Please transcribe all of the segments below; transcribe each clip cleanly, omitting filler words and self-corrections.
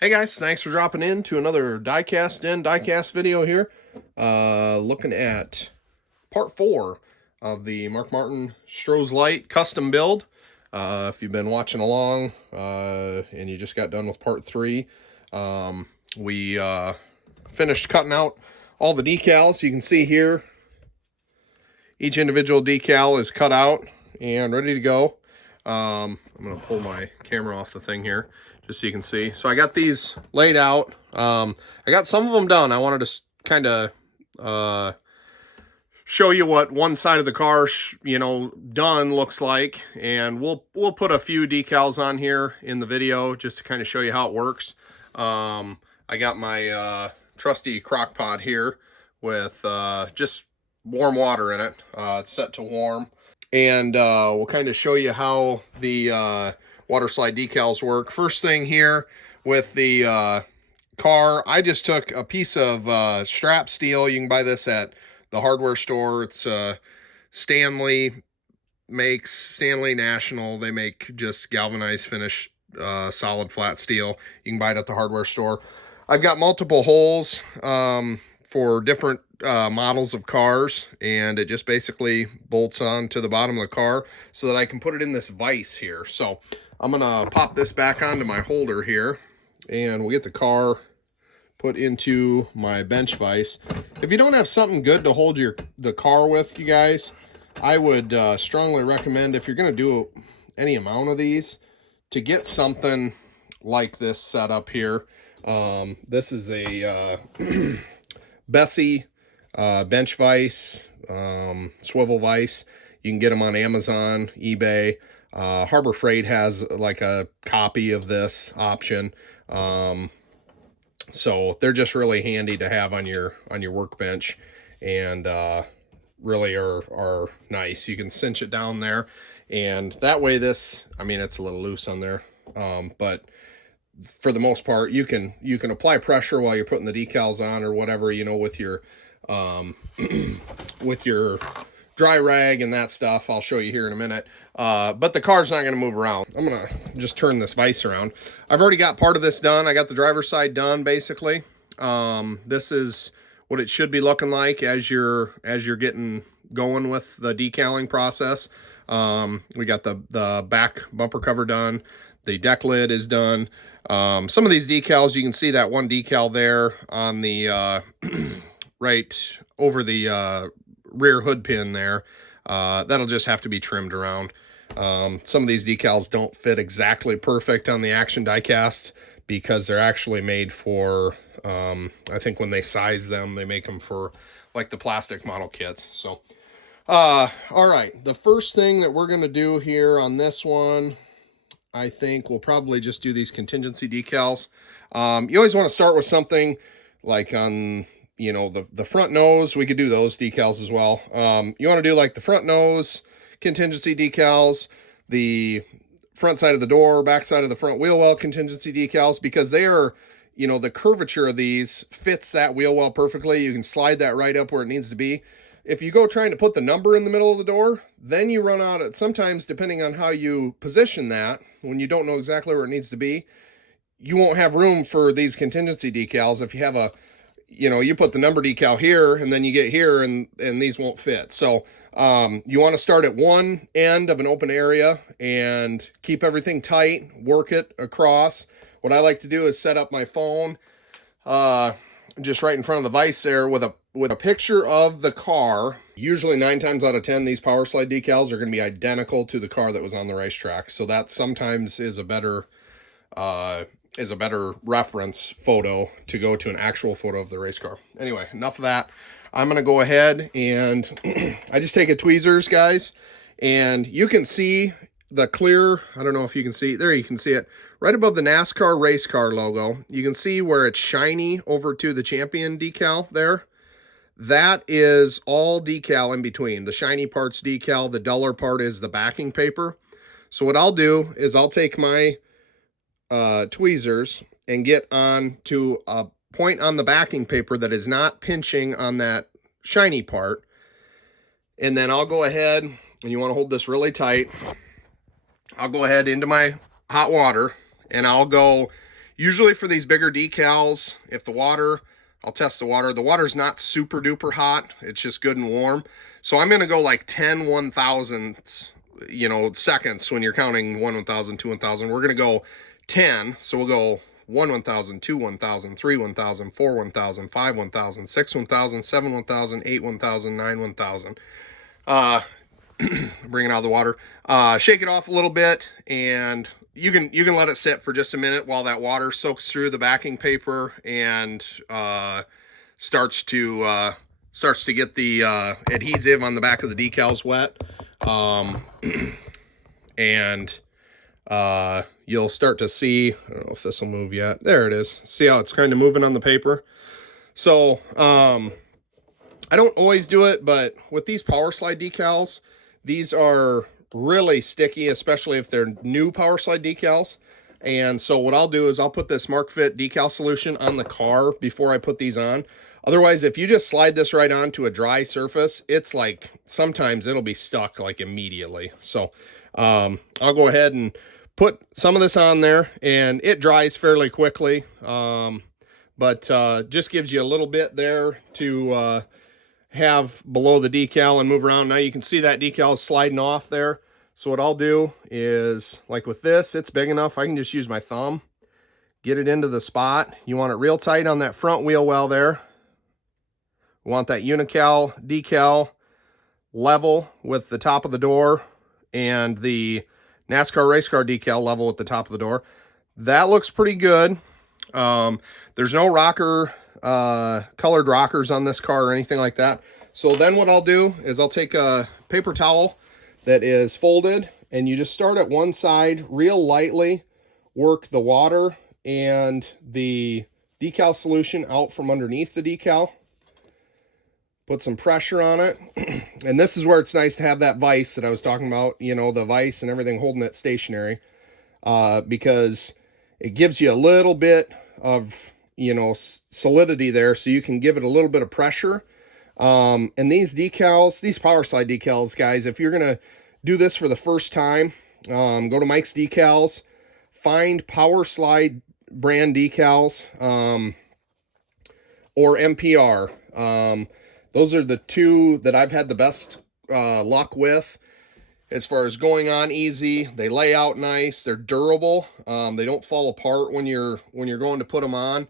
Hey guys, thanks for dropping in to another diecast video here. Looking at part 4 of the Mark Martin Stroh's Light custom build. If you've been watching along and you just got done with part 3, we finished cutting out all the decals. You can see here each individual decal is cut out and ready to go. I'm going to pull my camera off the thing here just so you can see. So I got these laid out. I got some of them done. I wanted to kind of show you what one side of the car, done looks like. And we'll put a few decals on here in the video just to kind of show you how it works. I got my trusty crock pot here with just warm water in it. It's set to warm. And we'll kind of show you how the water slide decals work. First thing here with the car, I just took a piece of strap steel. You can buy this at the hardware store. It's Stanley National. They make just galvanized finished solid flat steel. You can buy it at the hardware store. I've got multiple holes for different models of cars, and it just basically bolts on to the bottom of the car so that I can put it in this vise here. So I'm gonna pop this back onto my holder here, and we'll get the car put into my bench vise. If you don't have something good to hold the car with, you guys, I would strongly recommend, if you're gonna do any amount of these, to get something like this set up here. This is a Bessie bench vise, swivel vise. You can get them on Amazon, eBay. Harbor Freight has like a copy of this option. So they're just really handy to have on your workbench, and really are nice. You can cinch it down there, and that way this, I mean, it's a little loose on there, but for the most part, you can apply pressure while you're putting the decals on or whatever, with your with your dry rag and that stuff. I'll show you here in a minute. But the car's not going to move around. I'm going to just turn this vise around. I've already got part of this done. I got the driver's side done, basically. This is what it should be looking like as you're getting going with the decaling process. We got the back bumper cover done. The deck lid is done. Some of these decals, you can see that one decal there on the right over the rear hood pin there. That'll just have to be trimmed around. Some of these decals don't fit exactly perfect on the Action diecast because they're actually made for, I think when they size them, they make them for like the plastic model kits. So, all right. The first thing that we're going to do here on this one, I think we'll probably just do these contingency decals. You always want to start with something like on, the front nose. We could do those decals as well. You want to do like the front nose contingency decals, the front side of the door, back side of the front wheel well contingency decals, because they are, the curvature of these fits that wheel well perfectly. You can slide that right up where it needs to be. If you go trying to put the number in the middle of the door, then you run out of, sometimes depending on how you position that, when you don't know exactly where it needs to be, you won't have room for these contingency decals. If you have a, you put the number decal here and then you get here and these won't fit. So you want to start at one end of an open area and keep everything tight, work it across. What I like to do is set up my phone just right in front of the vise there with a picture of the car. Usually 9 times out of 10, these power slide decals are going to be identical to the car that was on the racetrack. So that sometimes is a better reference photo to go to an actual photo of the race car. Anyway, enough of that. I'm going to go ahead and I just take a tweezers, guys, and you can see the clear, I don't know if you can see, there you can see it, right above the NASCAR race car logo. You can see where it's shiny over to the champion decal there. That is all decal in between. The shiny part's decal, the duller part is the backing paper. So what I'll do is I'll take my tweezers and get on to a point on the backing paper that is not pinching on that shiny part. And then I'll go ahead, and you want to hold this really tight, I'll go ahead into my hot water and I'll go, Usually for these bigger decals, if the water, I'll test the water. The water's not super duper hot. It's just good and warm. So I'm going to go like 10 1,000ths, you know, seconds when you're counting 1 1,000, 2 1,000. We're going to go 10. So we'll go 1 1,000, 2 1,000, 3 1,000, 4 1,000, 5 1,000, 6 1,000, 7 1,000, 8 1,000, 9 1,000. Bring it out of the water. Shake it off a little bit, and you can let it sit for just a minute while that water soaks through the backing paper and starts to get the adhesive on the back of the decals wet. And you'll start to see, I don't know if this will move yet. There it is. See how it's kind of moving on the paper? So I don't always do it, but with these power slide decals, these are really sticky, especially if they're new power slide decals. And so what I'll do is I'll put this Mark Fit decal solution on the car before I put these on. Otherwise, if you just slide this right onto a dry surface, it's like sometimes it'll be stuck like immediately. So I'll go ahead and put some of this on there, and it dries fairly quickly. But just gives you a little bit there to have below the decal and move around. Now you can see that decal is sliding off there. So what I'll do is, like with this, it's big enough, I can just use my thumb, get it into the spot. You want it real tight on that front wheel well there. We want that unical decal level with the top of the door, and the NASCAR race car decal level at the top of the door. That looks pretty good. There's no rocker, colored rockers on this car or anything like that. So then what I'll do is I'll take a paper towel that is folded, and you just start at one side, real lightly work the water and the decal solution out from underneath the decal. Put some pressure on it. And this is where it's nice to have that vise that I was talking about, you know, the vise and everything holding it stationary, because it gives you a little bit of, you know, solidity there, so you can give it a little bit of pressure. And these decals, these power slide decals, guys, if you're going to do this for the first time, go to Mike's Decals, find power slide brand decals, or MPR. Those are the two that I've had the best luck with as far as going on easy. They lay out nice. They're durable. They don't fall apart when you're going to put them on.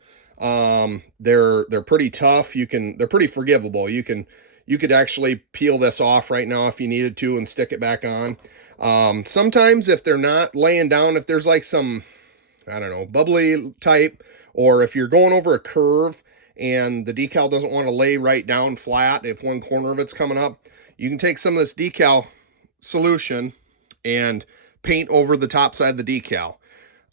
They're pretty tough. They're pretty forgivable. You could actually peel this off right now if you needed to and stick it back on. Sometimes if they're not laying down, if there's like some, I don't know, bubbly type, or if you're going over a curve and the decal doesn't want to lay right down flat, if one corner of it's coming up, you can take some of this decal solution and paint over the top side of the decal.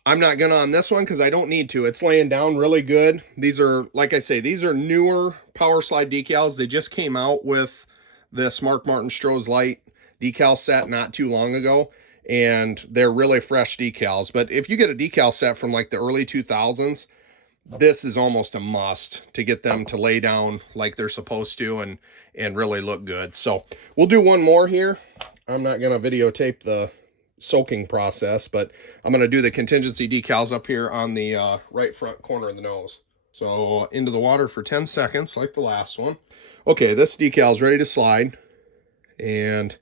I'm not gonna on this one because I don't need to. It's laying down really good. These are, like I say, these are newer power slide decals. They just came out with this Mark Martin Stroh's Light decal set not too long ago, and they're really fresh decals. But if you get a decal set from like the early 2000s, this is almost a must to get them to lay down like they're supposed to and really look good. So we'll do one more here. I'm not gonna videotape the soaking process, but I'm going to do the contingency decals up here on the right front corner of the nose. So into the water for 10 seconds like the last one. Okay, this decal is ready to slide, and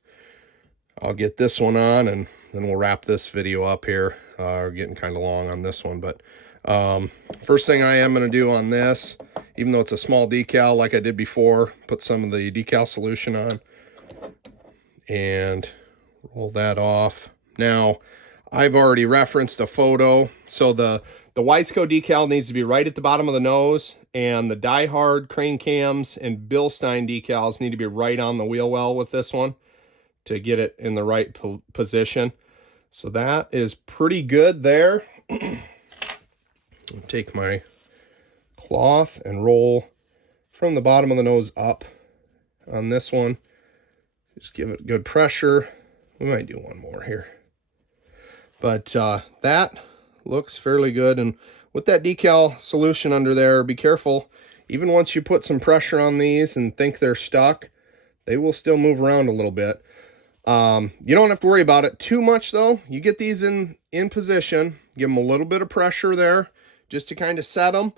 I'll get this one on, and then we'll wrap this video up here. We're getting kind of long on this one, but first thing I am going to do on this, even though it's a small decal like I did before, put some of the decal solution on and roll that off. Now, I've already referenced a photo, so the Wiseco decal needs to be right at the bottom of the nose, and the Die Hard, Crane Cams, and Bilstein decals need to be right on the wheel well with this one to get it in the right position. So that is pretty good there. I'll take my cloth and roll from the bottom of the nose up on this one. Just give it good pressure. We might do one more here. But that looks fairly good. And with that decal solution under there, be careful. Even once you put some pressure on these and think they're stuck, they will still move around a little bit. You don't have to worry about it too much though. You get these in position, give them a little bit of pressure there, just to kind of set them,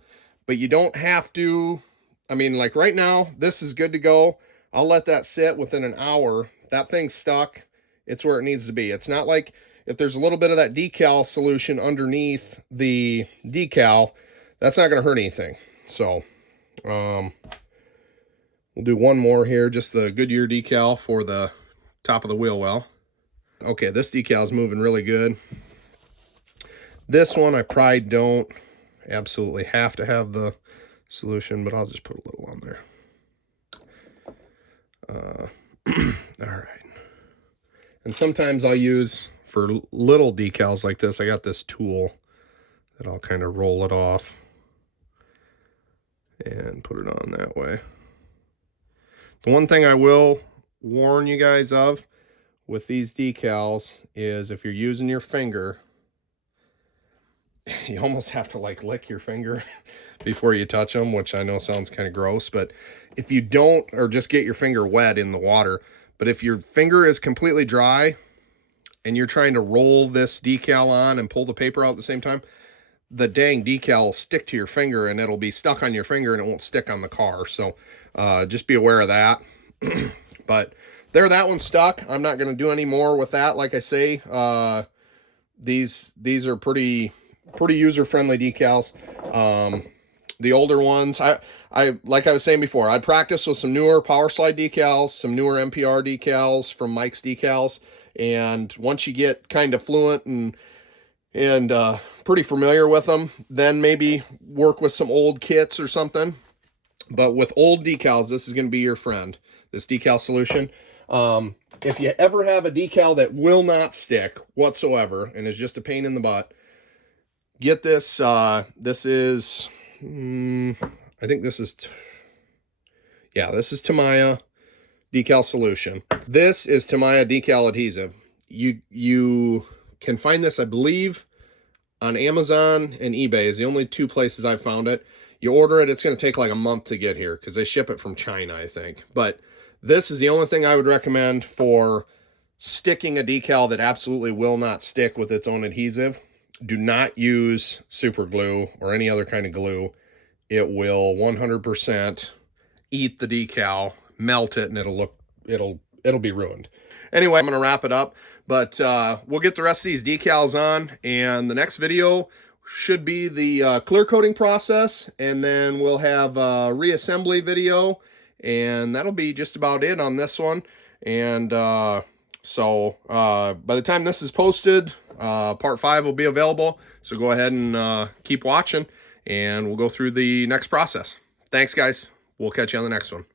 but you don't have to. I mean, like right now, this is good to go. I'll let that sit within an hour. That thing's stuck. It's where it needs to be. It's not like if there's a little bit of that decal solution underneath the decal, that's not going to hurt anything. So, we'll do one more here, just the Goodyear decal for the top of the wheel well. Okay, this decal is moving really good. This one I probably don't absolutely have to have the solution, but I'll just put a little on there. All right. And sometimes I'll use, for little decals like this, I got this tool that I'll kind of roll it off and put it on that way. The one thing I will warn you guys of with these decals is if you're using your finger, you almost have to like lick your finger before you touch them, which I know sounds kind of gross, but if you don't, or just get your finger wet in the water, but if your finger is completely dry and you're trying to roll this decal on and pull the paper out at the same time, the dang decal will stick to your finger and it'll be stuck on your finger and it won't stick on the car. So just be aware of that. But there, that one's stuck. I'm not going to do any more with that. Like I say, these are pretty user-friendly decals. The older ones, I like I was saying before, I'd practice with some newer Power Slide decals, some newer MPR decals from Mike's Decals, and once you get kind of fluent and pretty familiar with them, then maybe work with some old kits or something. But with old decals, this is going to be your friend, this decal solution. If you ever have a decal that will not stick whatsoever and is just a pain in the butt, get this. This is, I think this is, this is Tamiya decal solution. This is Tamiya decal adhesive. You can find this, I believe, on Amazon and eBay is the only two places I've found it. You order it, it's going to take like a month to get here because they ship it from China, I think. But this is the only thing I would recommend for sticking a decal that absolutely will not stick with its own adhesive. Do not use super glue or any other kind of glue. It will 100% eat the decal, melt it, and it'll be ruined. Anyway, I'm going to wrap it up, but we'll get the rest of these decals on, and the next video should be the clear coating process, and then we'll have a reassembly video, and that'll be just about it on this one. And so by the time this is posted, part 5 will be available, so go ahead and keep watching, and we'll go through the next process. Thanks, guys. We'll catch you on the next one.